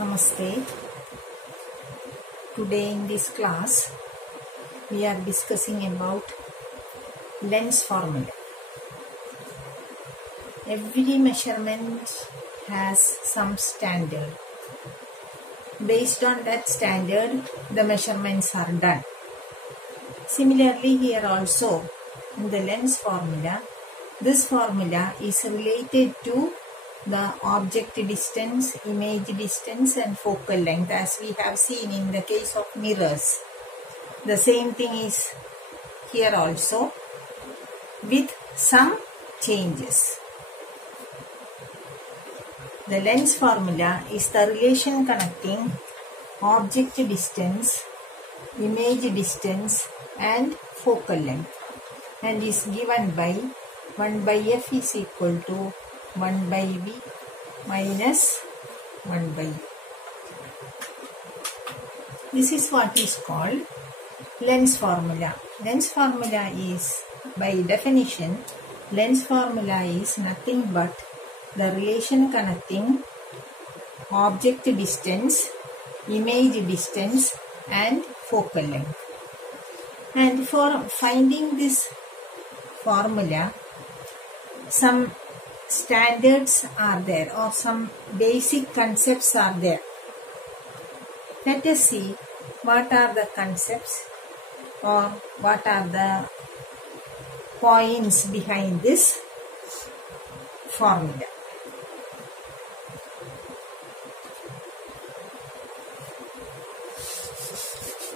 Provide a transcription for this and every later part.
Namaste. Today in this class we are discussing about lens formula. Every measurement has some standard. Based on that standard, the measurements are done. Similarly, here also in the lens formula, this formula is related to the object distance, image distance and focal length, as we have seen in the case of mirrors. The same thing is here also with some changes. The lens formula is the relation connecting object distance, image distance and focal length, and is given by 1 by f is equal to 1 by v minus 1 by v. This is what is called lens formula. Lens formula is, by definition, lens formula is nothing but the relation connecting object distance, image distance and focal length. And for finding this formula, some standards are there or some basic concepts are there. Let us see what are the concepts or what are the points behind this formula.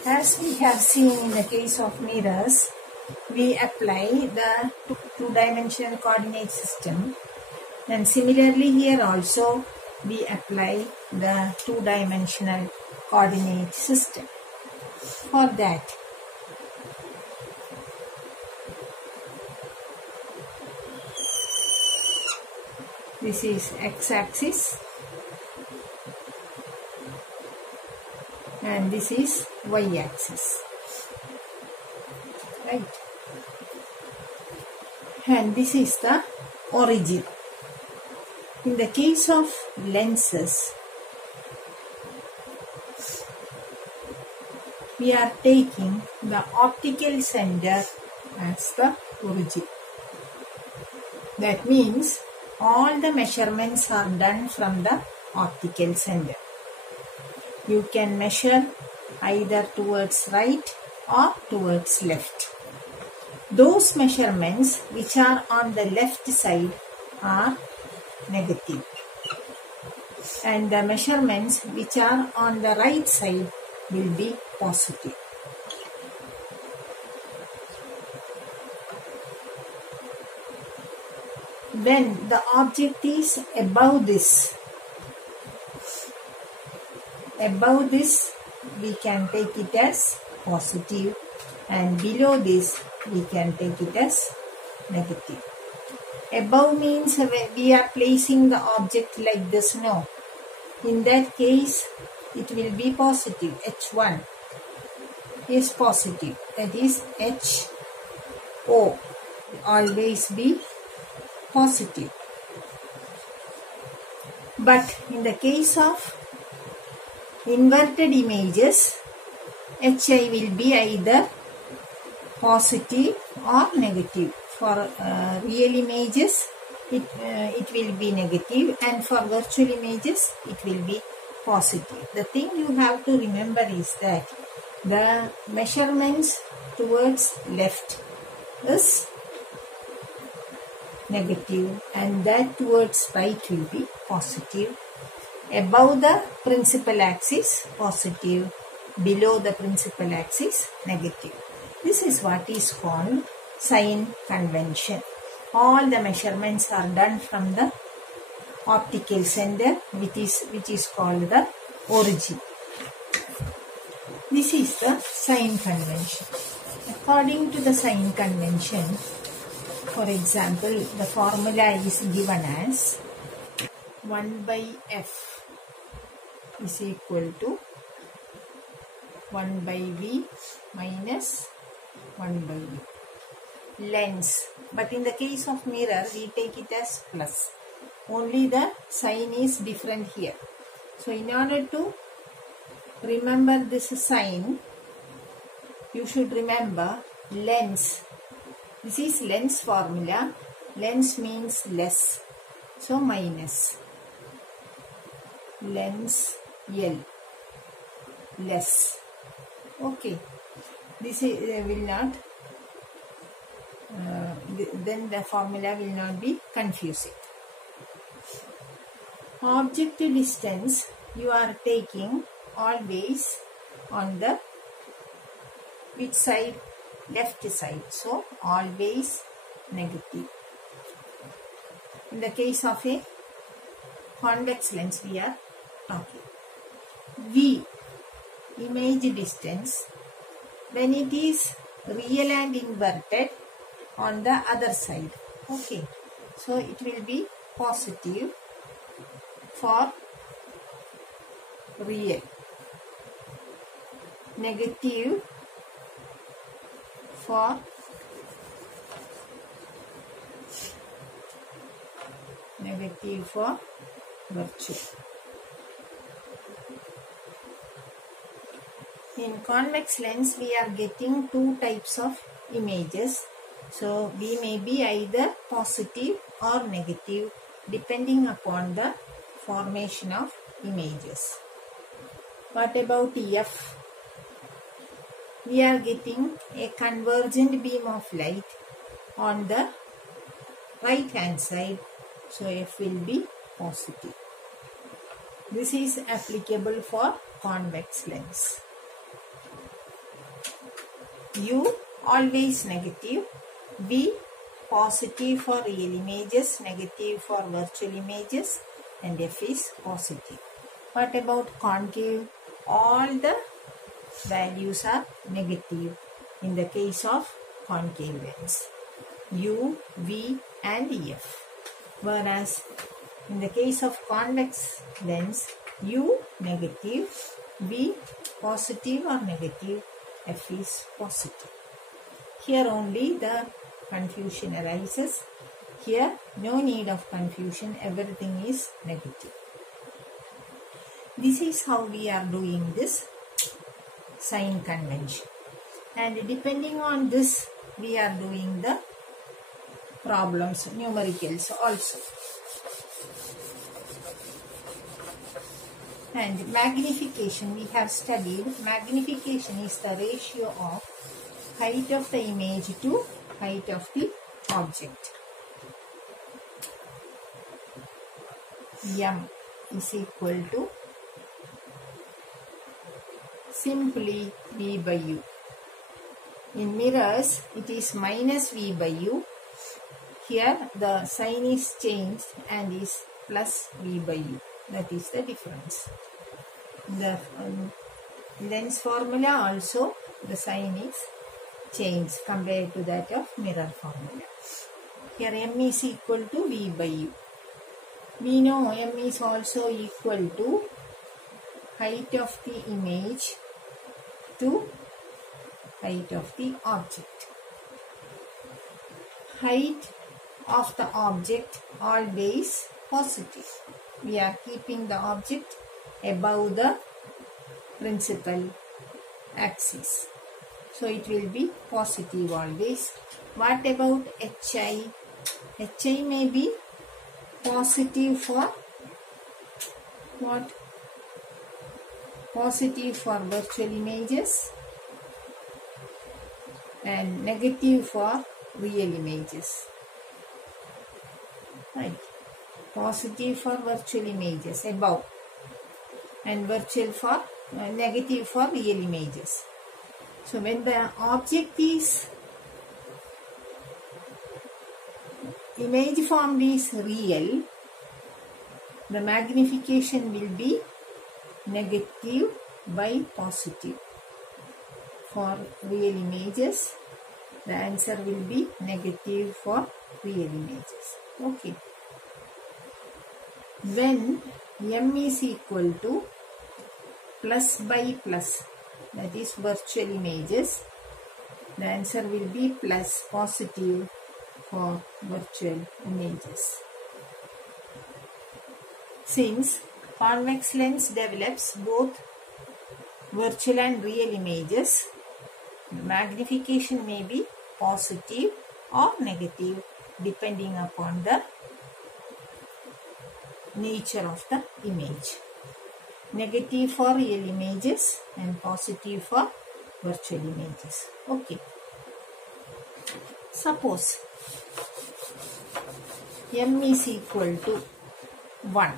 As we have seen in the case of mirrors, we apply the two-dimensional coordinate system, and similarly here also we apply the two-dimensional coordinate system. For that, this is x-axis and this is y-axis, right? And this is the origin. In the case of lenses, we are taking the optical center as the origin. That means all the measurements are done from the optical center. You can measure either towards right or towards left. Those measurements which are on the left side are negative, and the measurements which are on the right side will be positive. When the object is above this we can take it as positive, and below this we can take it as negative. Above means we are placing the object like this, no. In that case, it will be positive. H1 is positive. That is HO always be positive. But in the case of inverted images, HI will be either positive or negative. For real images, it will be negative, and for virtual images, it will be positive. The thing you have to remember is that the measurements towards left is negative and that towards right will be positive. Above the principal axis, positive. Below the principal axis, negative. This is what is called sign convention. All the measurements are done from the optical center, which is called the origin. This is the sign convention. According to the sign convention, for example, the formula is given as 1 by f is equal to 1 by v minus 1 by v. Lens, but in the case of mirror we take it as plus. Only the sign is different here. So in order to remember this sign, you should remember lens. This is lens formula. Lens means less. So minus. Lens L. Less. Okay. This will not, then the formula will not be confusing. Object distance you are taking always on the which side? Left side. So always negative. In the case of a convex lens we are talking. V, image distance, when it is real and inverted on the other side. Okay. So it will be positive for real, negative for virtual. In convex lens we are getting two types of images. So we may be either positive or negative depending upon the formation of images. What about F? We are getting a convergent beam of light on the right hand side. So F will be positive. This is applicable for convex lens. U, always negative. V, positive for real images, negative for virtual images, and F is positive. What about concave? All the values are negative in the case of concave lens. U, V and F. Whereas in the case of convex lens, U negative, V positive or negative, F is positive. Here only the confusion arises. Here no need of confusion, everything is negative. This is how we are doing this sign convention. And depending on this, we are doing the problems, numericals also. And magnification, we have studied. Magnification is the ratio of height of the image to height of the object. M is equal to simply V by U. In mirrors, it is minus V by U. Here the sign is changed and is plus V by U. That is the difference. The lens formula also, the sign is changed compared to that of mirror formula. Here M is equal to V by U. We know M is also equal to height of the image to height of the object. Height of the object always positive. We are keeping the object above the principal axis. So it will be positive always. What about HI? HI may be positive for what? Positive for virtual images and negative for real images. Right. Positive for virtual images above and virtual for negative for real images. So when the object is image formed is real, the magnification will be negative by positive. For real images, the answer will be negative for real images. Okay. When M is equal to plus by plus, that is virtual images, the answer will be plus positive for virtual images. Since Convex lens develops both virtual and real images. Magnification may be positive or negative depending upon the nature of the image. Negative for real images and positive for virtual images. Okay. Suppose m is equal to 1.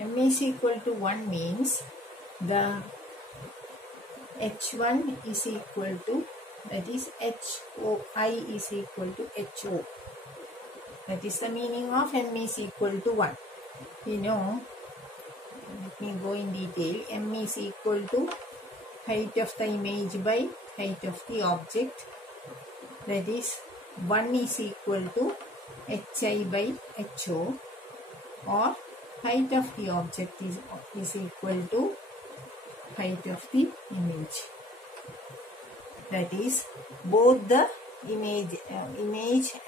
M is equal to 1 means the H1 is equal to, that is HOI is equal to HO. That is the meaning of m is equal to 1. We know, let me go in detail, m is equal to height of the image by height of the object. That is 1 is equal to HI by HO, or height of the object is equal to height of the image. That is both the image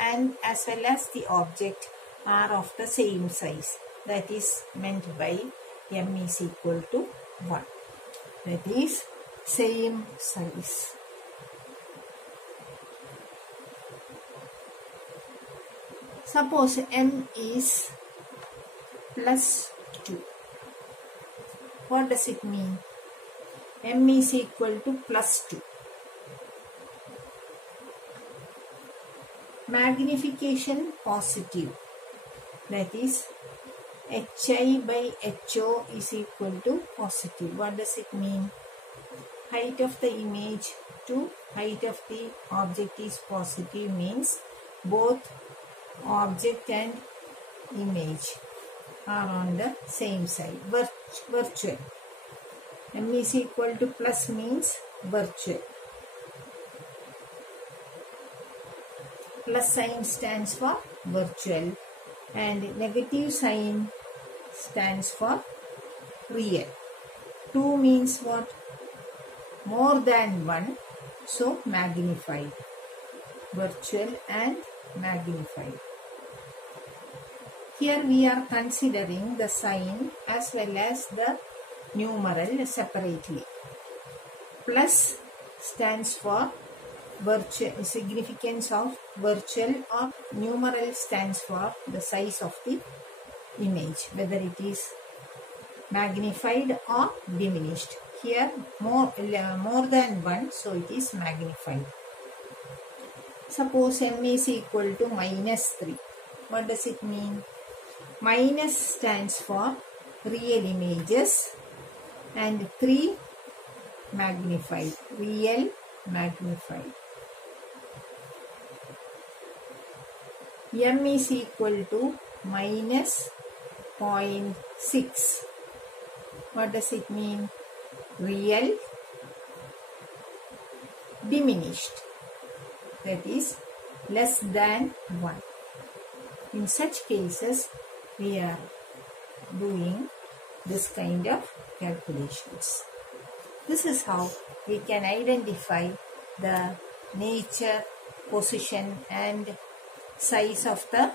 and as well as the object are of the same size. That is meant by m is equal to 1. That is same size. Suppose m is plus 2. What does it mean? M is equal to plus 2. Magnification positive. That is HI by HO is equal to positive. What does it mean? Height of the image to height of the object is positive means both object and image are on the same side. Virtual. M is equal to plus means virtual. Plus sign stands for virtual and negative sign stands for real. 2 means what? More than 1. So magnified. Virtual and magnified. Here we are considering the sign as well as the numeral separately. Plus stands for virtual, significance of virtual, or numeral stands for the size of the image, whether it is magnified or diminished. Here more than 1, so it is magnified. Suppose m is equal to minus 3. What does it mean? Minus stands for real images and 3 magnified. Real magnified. M is equal to minus 0.6. What does it mean? Real diminished. That is less than 1. In such cases, we are doing this kind of calculations. This is how we can identify the nature, position and size of the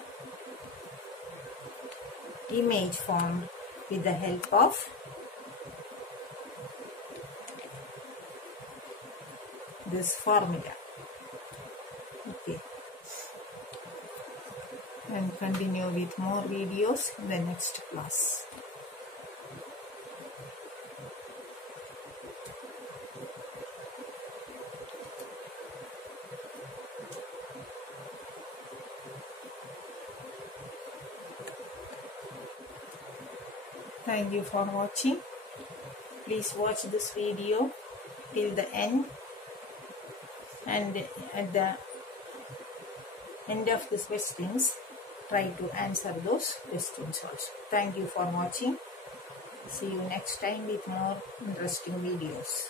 image formed with the help of this formula. Okay. And continue with more videos in the next class. Thank you for watching. Please watch this video till the end, and at the end of these questions try to answer those questions also. Thank you for watching. See you next time with more interesting videos.